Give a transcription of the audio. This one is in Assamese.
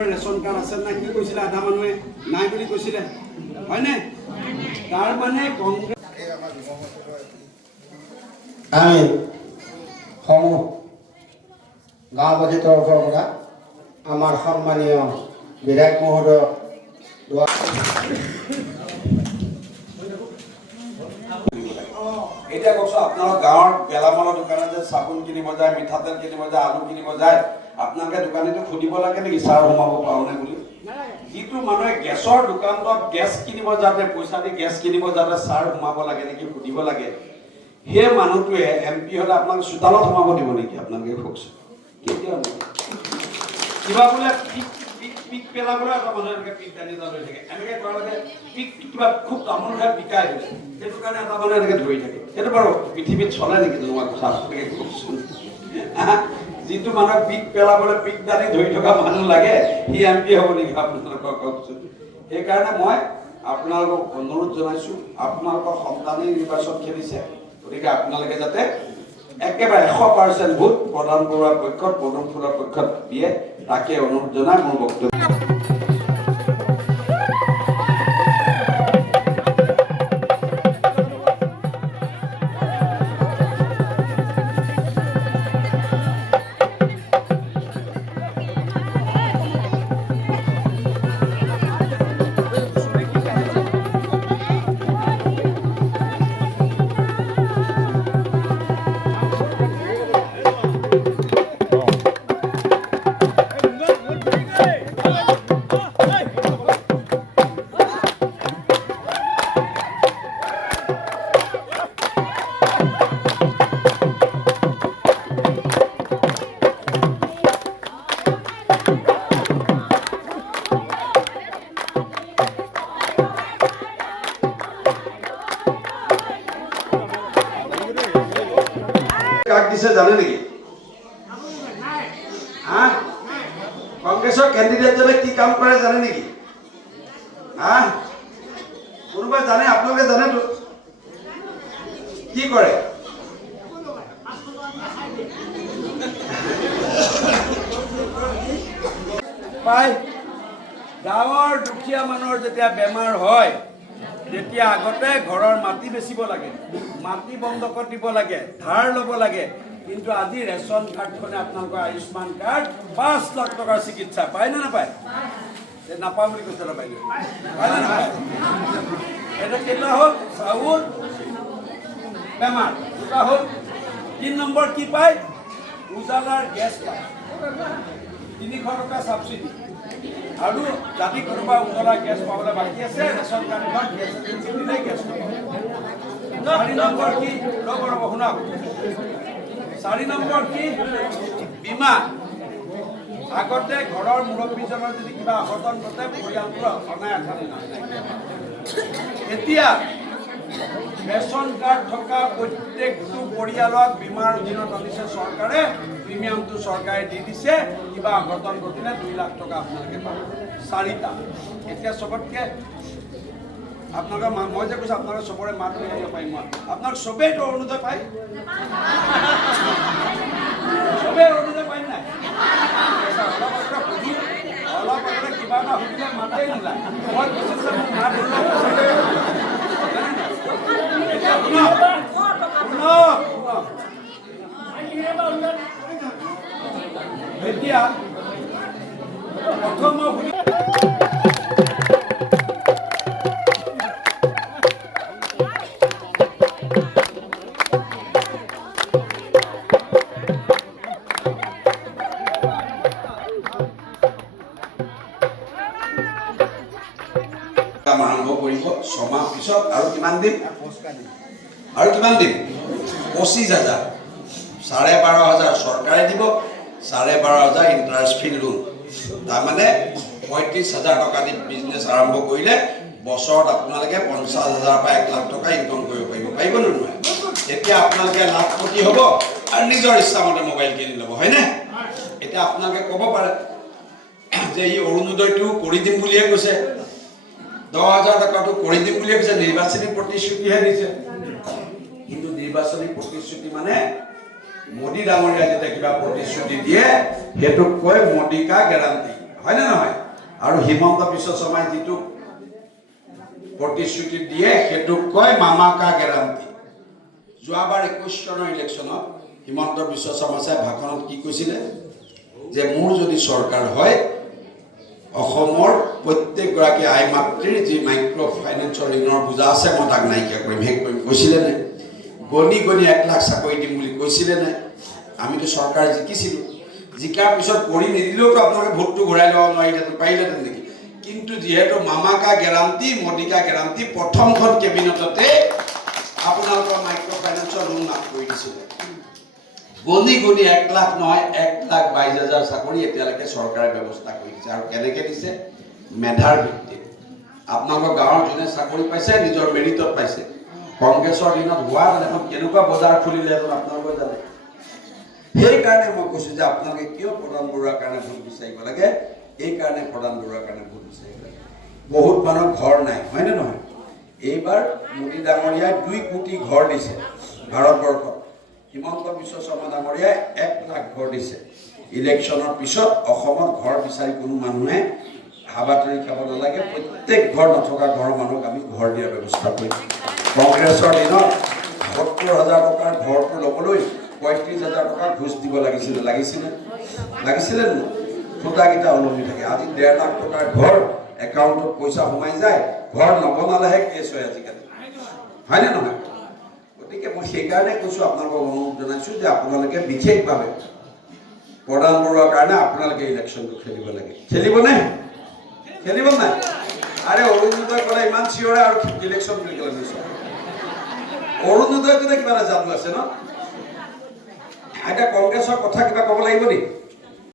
ৰেচন কাৰ্ড আছে না কি কৈছিলে আধা মানুহে নাই বুলি কৈছিলে হয়নে তাৰ মানে কংগ্ৰেছ আমি সমূহ গাঁওবাসীৰ তৰফৰ পৰা আমাৰ সন্মানীয় বিধায়ক মহোদয় এতিয়া কওকচোন আপোনাৰ গাঁৱৰ গেলামালৰ দোকানত যে চাবোন কিনিব যায় মিঠাতেল কিনিব যায় আলু কিনিব যায় আপোনালোকে দোকানীটো সুধিব লাগে নেকি চাৰ সোমাব পাৰোঁনে বুলি যিটো মানুহে গেছৰ দোকানত গেছ কিনিব যাতে পইচা দি গেছ কিনিব যাতে চাৰ সোমাব লাগে নেকি সুধিব লাগে সেই মানুহটোৱে MP হ'লে আপোনালোকে চোতালত সোমাব দিব নেকি আপোনালোকে কওকচোন কেতিয়াও কিবা বোলে পিক পেলাবলৈ এটা মানুহে এনেকৈ পিক দানি এটা লৈ থাকে এনেকৈ কৰালৈকে পিক কিবা খুব তামোল খাই পিকাই দিলে সেইটো কাৰণে এটা মানুহে এনেকৈ ধৰি থাকে সেইটো বাৰু পৃথিৱীত চলে নেকি তেনেকুৱা কথা আপোনালোকে কওকচোন যিটো মানুহক পিক পেলাবলৈ পিক দানি ধৰি থকা মানুহ লাগে সি MP হ'ব নেকি আপোনালোকক কওকচোন সেইকাৰণে মই আপোনালোকক অনুৰোধ জনাইছোঁ আপোনালোকৰ সন্তানেই নিৰ্বাচন খেলিছে গতিকে আপোনালোকে যাতে একেবাৰে 100% ভোট প্ৰদান কৰোৱাৰ পক্ষত পদুম ফুলৰ পক্ষত দিয়ে তাকে অনুৰোধ জনাই মোৰ বক্তব্য কাক দিছে জানে নেকি কংগ্ৰেছৰ কেণ্ডিডেটজনে কি কাম কৰে জানে নেকি কোনোবাই জানে আপোনালোকে জানেতো কি কৰে পাই গাঁৱৰ দুখীয়া মানুহৰ যেতিয়া বেমাৰ হয় তেতিয়া আগতে ঘৰৰ মাটি বেচিব লাগে মাটি বন্ধকত দিব লাগে ধাৰ ল'ব লাগে কিন্তু আজি ৰেচন কাৰ্ডখনে আপোনালোকৰ আয়ুষ্মান কাৰ্ড 5 লাখ টকাৰ চিকিৎসা পায় নে নাপায় নাপাওঁ বুলি কৈছে বাইদেউ পায় নে নাপায় এটা কেইটা হ'ল চাউল বেমাৰ দুটা হ'ল 3 নম্বৰ কি পায় উজালাৰ গেছ পায় 300 টকা ছাবচিডি আৰু যদি কোনোবা উজলা গেছ পাবলৈ বাকী আছে ৰেচন কাৰ্ডখন গেছ এজেঞ্চি দিলেই গেছ পাব 4 নম্বৰ কি ৰ'ব শুনক 4 নম্বৰ কি বীমা আগতে ঘৰৰ মুৰব্বীজনৰ যদি কিবা অঘটন ঘটে পৰিয়ালটোৰ অনাই আঠানি নহয় এতিয়া ৰেচন কাৰ্ড থকা প্ৰত্যেকটো পৰিয়ালক বীমাৰ অধীনত আনিছে চৰকাৰে প্ৰিমিয়ামটো চৰকাৰে দি দিছে কিবা অঘটন ঘটিলে 2 লাখ টকা আপোনালোকে পাব 4টা এতিয়া চবতকৈ আপোনালোকৰ মই যে কৈছোঁ আপোনালোকে চবৰে মাত লৈ আহিব পাৰিম মই আপোনালোক চবেইতো অৰুণোদয় পায় চবেই অৰুণোদয় পায় নাই অলপ আগতে কিবা এটা সুধিলে মাতেই নোলায় মই কৈছোঁ যে মোক মাত এতিয়া প্ৰথম আৰম্ভ কৰিব 6 মাহ পিছত আৰু কিমান দিন 25,000 12,500 চৰকাৰে দিব 12,500 ইণ্টাৰেষ্ট ফ্ৰী লোন তাৰমানে 35,000 টকা দি বিজনেছ আৰম্ভ কৰিলে বছৰত আপোনালোকে 50,000 পৰা 1 লাখ টকা ইনকম কৰিব পাৰিব নহয় এতিয়া আপোনালোকে লাখপতি হ'ব আৰু নিজৰ ইচ্ছামতে মোবাইল কিনি ল'ব হয়নে এতিয়া আপোনালোকে ক'ব পাৰে যে ই অৰুণোদয়টো কৰি দিম বুলিহে কৈছে 10,000 টকাটো কৰি দিম বুলিহে কৈছে নিৰ্বাচনী প্ৰতিশ্ৰুতিহে দিছে কিন্তু নিৰ্বাচনী প্ৰতিশ্ৰুতি মানে মোদী ডাঙৰীয়া যেতিয়া কিবা প্ৰতিশ্ৰুতি দিয়ে সেইটোক কয় মোদী কা গেৰাণ্টি হয়নে নহয়? আৰু হিমন্ত বিশ্ব শৰ্মাই যিটো প্ৰতিশ্ৰুতি দিয়ে সেইটোক কয় মামা কা গেৰাণ্টি। যোৱাবাৰ 21 চনৰ ইলেকশ্যনত হিমন্ত বিশ্ব শৰ্মা চাই ভাষণত কি কৈছিলে যে মোৰ যদি চৰকাৰ হয় অসমৰ প্ৰত্যেকগৰাকী আই মাতৃৰ যি মাইক্ৰ' ফাইনেন্সৰ ঋণৰ বোজা আছে মই তাক নাইকিয়া কৰিম, শেষ কৰিম কৈছিলে নে? গণি 1 লাখ চাকৰি দিম বুলি কৈছিলে নে? আমিতো চৰকাৰ জিকিছিলোঁ, জিকাৰ পিছত কৰি নিদিলেওতো আপোনালোকে ভোটটো ঘূৰাই ল'ব নোৱাৰিলেহেঁতেন, পাৰিলেহেঁতেন নেকি? কিন্তু যিহেতু মামা কা গেৰাণ্টি মোদী কা গেৰাণ্টি, প্ৰথমখন কেবিনেটতে আপোনালোকৰ মাইক্ৰ' ফাইনেন্সৰ লোন মাফ কৰি দিছিলে। গণি 1 লাখ নহয় 1,22,000 চাকৰি এতিয়ালৈকে চৰকাৰে ব্যৱস্থা কৰি দিছে। আৰু কেনেকৈ দিছে? মেধাৰ ভিত্তিত। আপোনালোকৰ গাঁৱৰ যোনে চাকৰি পাইছে নিজৰ মেৰিটত পাইছে। কংগ্ৰেছৰ দিনত হোৱা এখন কেনেকুৱা বজাৰ খুলিলেহেঁতেন আপোনালোকে জানে। সেইকাৰণে মই কৈছোঁ যে আপোনালোকে কিয় প্ৰধান বৰুৱাৰ কাৰণে ভোট বিচাৰিব লাগে? এইকাৰণে প্ৰধান বৰুৱাৰ কাৰণে ভোট বিচাৰিব লাগে। বহুত মানুহৰ ঘৰ নাই, হয়নে নহয়? এইবাৰ মোদী ডাঙৰীয়াই 2 কোটি ঘৰ দিছে ভাৰতবৰ্ষত। হিমন্ত বিশ্ব শৰ্মা ডাঙৰীয়াই 1 লাখ ঘৰ দিছে। ইলেকশ্যনৰ পিছত অসমত ঘৰ বিচাৰি কোনো মানুহে হাবাতৰি খাব নালাগে। প্ৰত্যেক ঘৰ নথকা ঘৰৰ মানুহক আমি ঘৰ দিয়াৰ ব্যৱস্থা কৰিম। কংগ্ৰেছৰ দিনত 70,000 টকাৰ ঘৰটো ল'বলৈ 35,000 টকা ঘোষ দিব লাগিছিলে, লাগিছিলে নে? খুটাকেইটা ওলমি থাকে। আজি 1.5 লাখ টকাৰ ঘৰ একাউণ্টত পইচা সোমাই যায়, ঘৰ নবনালেহে কেছ হয় আজিকালি, হয়নে নহয়? গতিকে মই সেইকাৰণে কৈছোঁ, আপোনালোকক অনুৰোধ জনাইছোঁ যে আপোনালোকে বিশেষভাৱে প্ৰধান বৰুৱাৰ কাৰণে আপোনালোকে ইলেকশ্যনটো খেলিব লাগে। খেলিবনে? খেলিব নাই? আৰে অৰুণোদয় ক'লে ইমান চিঞৰে আৰু ইলেকশ্যন বুলি ক'লে নিশ্চয়। অৰুণোদয়টোতে কিবা এটা যাদু আছে ন? এতিয়া কংগ্ৰেছৰ কথা কিবা ক'ব লাগিব নেকি?